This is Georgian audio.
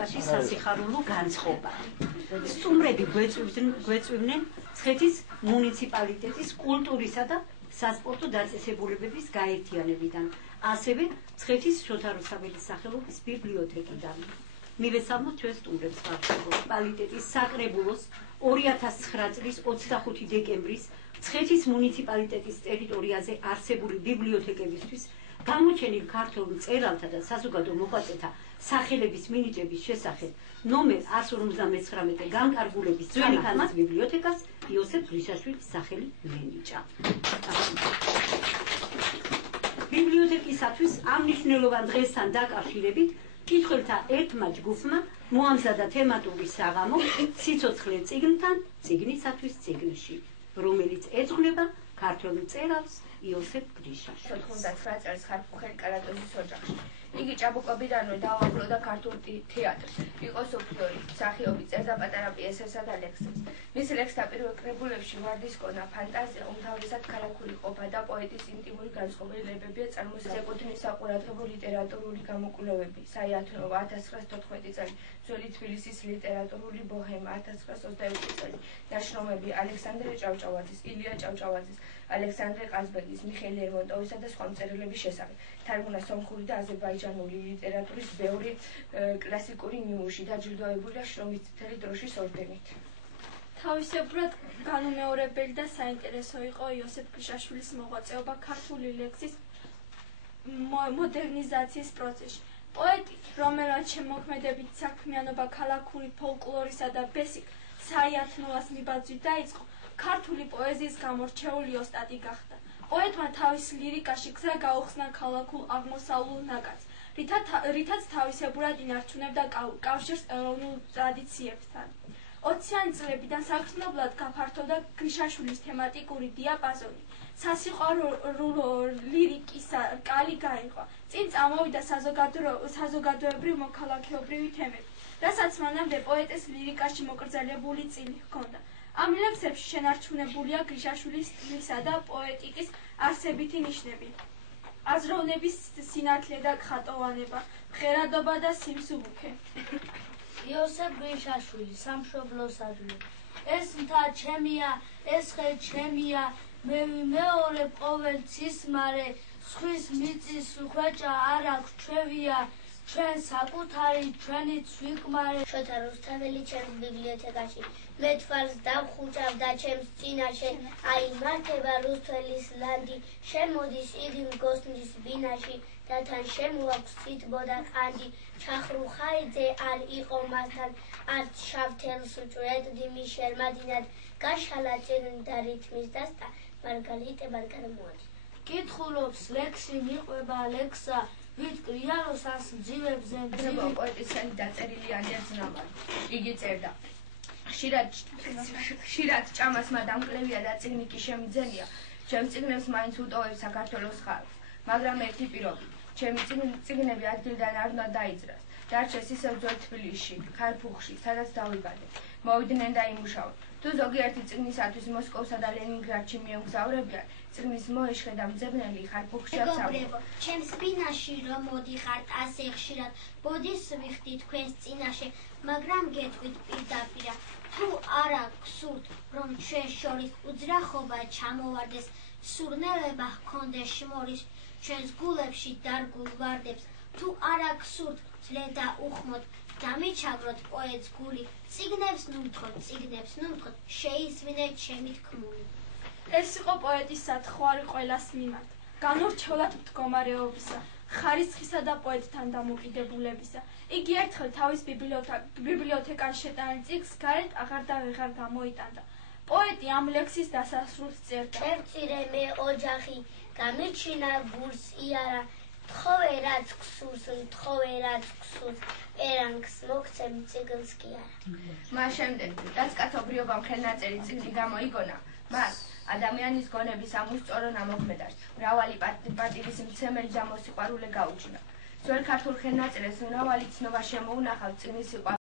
ბიბლიოთეკაში სასიხარულო განწყობა. სტუმრები გვეწვივნენ მცხეთის მუნიციპალიტეტის კულტურისა და სასპორტო დაწესებულებების გაერთიანებიდან, ასევე მცხეთის შოთა რუსთაველის სახელობის ბიბლიოთეკიდან. მივესალმოთ ჩვენ სტუმრებს მუნიციპალიტეტის საკრებულოს 2009 წლის 25 დეკემბრის მცხეთის მუნიციპალიტეტის ტერიტორიაზე არსებული ბიბლიოთეკებისთვის გამოჩენილ ქართველ მწერალთა და საზოგადო მოღვაწეთა სახელების მინიჭების შესახებ ნომერ 159 განკარგულების ძველი ქალის ბიბლიოთეკას იოსებ გრიშაშვილის სახელი მიენიჭა. ბიბლიოთეკისათვის ამ მნიშვნელოვან დღესთან დაკავშირებით კითხველთა ერთმა ჯგუფმა მოამზადა თემატური საღამო სიცოცხლე წიგნთან წიგნისათვის წიგნში, რომელიც ეძღვნება ქართველ მწერალს იოსებ გრიშაშვილს. 99 წელს ხარკუხელი კარატოზის ოჯახში. იგი ჭაბუკობიდანვე დაუახლოვდა ქართულ თეატრს. იყო სუფლიორი, მსახიობი, წერდა პატარა პიესებსა და ლექსებს. მისი ლექსთა პირველ კრებულებში ვარდისკონა, ფანტაზია, უმთავრესად ქალაქური ყოფა და პოეტის ინტიმური განწყობილებებია წარმოშობილი. ეკუთვნის საყურადღებო ლიტერატურული გამოკვლევები, საიათნოვა 1914 წელი, ძველი თბილისის ლიტერატურული ბოჰემა 1921 წელი, ნაშრომები ალექსანდრე ჭავჭავაძის, ილია ჭავჭავაძის, ალექსანდრე ყაზბეგის, მიხეილ ლერმონტოვისა და სხვა მწერლების შესახებ. თარგმნა სომხური და აზერბაიჯანული ლიტერატურის ბევრი კლასიკური ნიმუში, დაჯილდოებულია შრომის წითელი დროშის ორდენით. თავისებურად განუმეორებელი და საინტერესო იყო იოსებ გრიშაშვილის მოღვაწეობა ქართული ლექსის მოდერნიზაციის პროცესში. პოეტი, რომელმაც შემოქმედებით საქმიანობა ქალაქური ფოლკლორისა და ბესიკ საიათნოას მიბაძვით დაიწყო, ქართული პოეზიის გამორჩეული ოსტატი გახდა. პოეტმა თავის ლირიკაში გზა გაუხსნა ქალაქულ აღმოსავლურ ნაკადს, რითაც თავისებურად ინარჩუნებდა კავშირს ეროვნულ ტრადიციებთან. 20-იანი წლებიდან საგრძნობლად გაფართოვდა გრიშაშვილის თემატიკური დიაპაზონი. სასიყვარულო ლირიკის რკალი გაიყო. წინ წამოვიდა საზოგადოებრივ მოქალაქეობრივი თემები, რასაც მანამდე პოეტის ლირიკაში მოკრძალებული წილი ჰქონდა. ამ ლექსებში შენარჩუნებულია გრიშაშვილის სტილისა და პოეტიკის არსებითი ნიშნები, აზროვნების სინათლე და ხატოვანება, მღერადობა და სიმსუბუქე. იოსებ გრიშაშვილი, სამშობლოსადმი. ეს მთა ჩემია, ეს ხე ჩემია, მე ვიმეორებ ყოველ ცისმარე, სხვის მიწის ხვეჭა არ აქვს ჩვევია, ჩვენ საკუთარი ჩვენიც ვიკმარე. შოთა რუსთაველი ჩემს ბიბლიოთეკაში, მე თვალს დავხუჭავდა ჩემს წინაშე, აი მართება რუსთველის ლანდი, შემოდის იგი მგოსნის ბინაში, და თან შემოაქვს სიტბოდა ყანდი, ჩახრუხაიძე არ იყო მასთან, არც შავთელს ჭრედდი მიშერმადინად, გაშალა წიგნდა რითმის დასტა, მარგალიტებად გადმოადი. კითხულობს ლექსი მიყვება ლექსა, ვიტკრიალოს ას ძივებზე ძივა პოეტის ხელი დაწერილი ანდერძნავარი. იგი წერდა: ხშირად ჭამასმა დამკლევია და წიგნი კი შემიძენია, ჩემ წიგნებს მაინც უტოვებს საქართველოს ხალხს, მაგრამ ერთი პირობით, ჩემი წიგნები ადგილიდან არ უნდა დაიძრას, დარჩეს ისევ ძველ თბილისში, ქარფუხში, სადაც დავიბადე. მოვიდნენ და იმუშაოთ. თუ ზოგიერთი წიგნისათვის მოსკოვსა და ლენინგრადში მიემგზავრებიან, წიგნის მოეშხე და მძებნელი ხარფუხში მეგობრებო, ჩემს ბინაში რომ მოდიხართ ასე ხშირად, ბოდის ვიხდი თქვენს წინაშე, მაგრამ გეტყვით პირდაპირ, თუ არა გსურთ, რომ ჩვენ შორის უძრახობა ჩამოვარდეს, სურნელება ჰქონდეს შმორის ჩვენს გულებში დარგულ ვარდებს, თუ არა გსურთ, ძლე და უხმოდ, დამიჩავროთ პოეტს გული, წიგნებს ნუმთხოთ, შეისმინეთ ჩემი თქმული. ეს იყო პოეტის სათხარი ყველას მიმართ, განურჩევლად მდგომარეობისა, ხარისხისა და პოეტთან დამოკიდებულებისა. იგი ერთხელ თავის ბიბლიოთეკან შეტანილ წიგნს გარეთ აღარ და ვეღარ გამოიტანდა. პოეტი ამ ლექსის დასასრულს წერდა: შემწირე მე ოჯახი, გამიჩინა გულს იარა, თხოვე რაც გსურს, პერანგს მოგცემ წიგნს კი არა. მას შემდეგ, რაც კაცობრიობამ ხელნაწერი წიგნი გამოიგონა, მას ადამიანის გონების ამუსწორო ნამოქმედარს მრავალი პატივისმცემელი და მოსიყვარულე გაუჩნდა. ძველ ქართულ ხელნაწერებს მრავალი ცნობა შემოუნახავ წიგნის